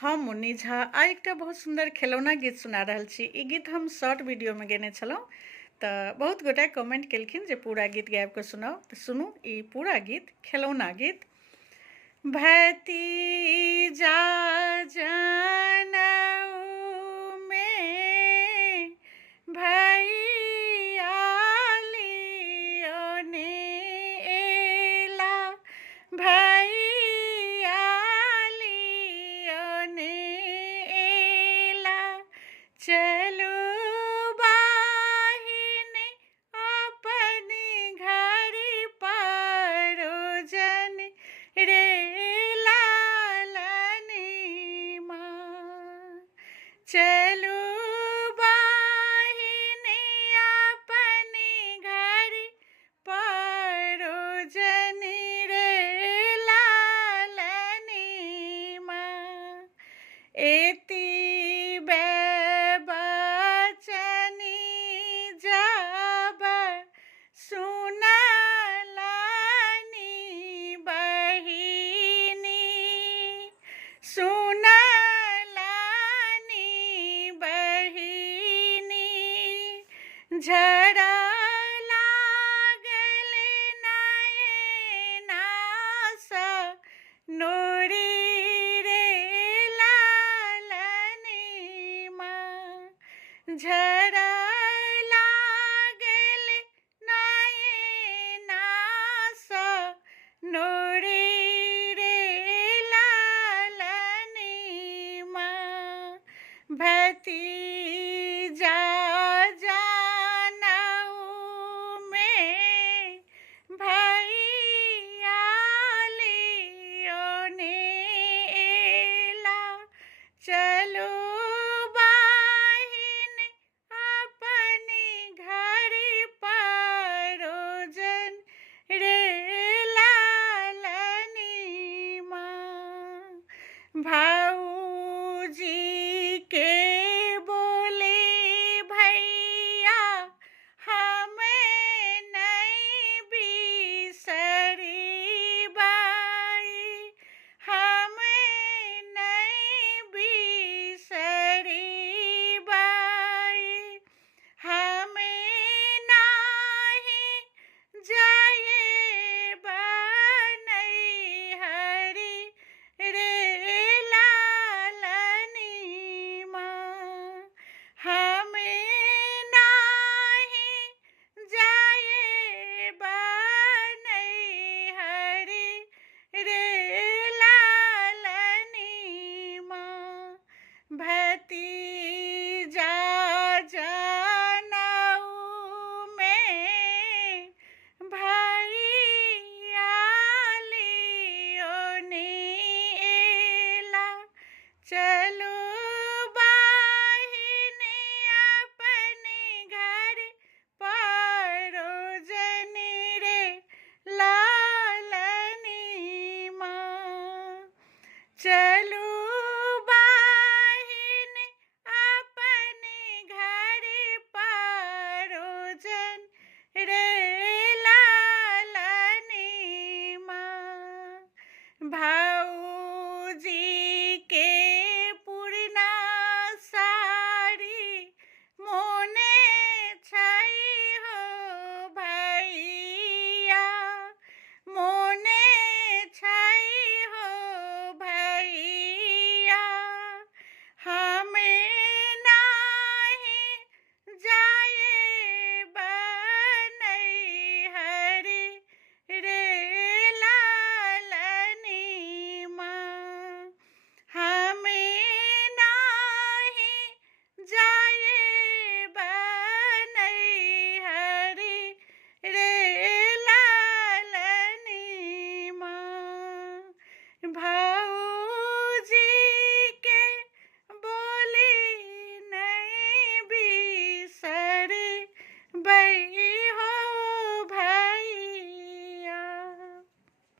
हम मुन्नी झा आ एकटा बहुत सुंदर खिलौना गीत सुना रहल छी। ई गीत हम शॉर्ट वीडियो में गेने छलहुँ तऽ बहुत गोटा कमेंट केलखिन जे पूरा गीत गाबि कऽ सुनाउ, तऽ सुनू ई पूरा गीत, खिलौना गीत। भतीजा जनऊ में भैया लियोने एला, भैया लियोने एला, चलू बाहिनी अपनी घरी परोजन रे लालनी माँ। चलू बाहिनी अपनी घरी परोजन रे लालनी माँ। एती बचनी जब सुनलानी बहिनी, सुनलानी बहिनी,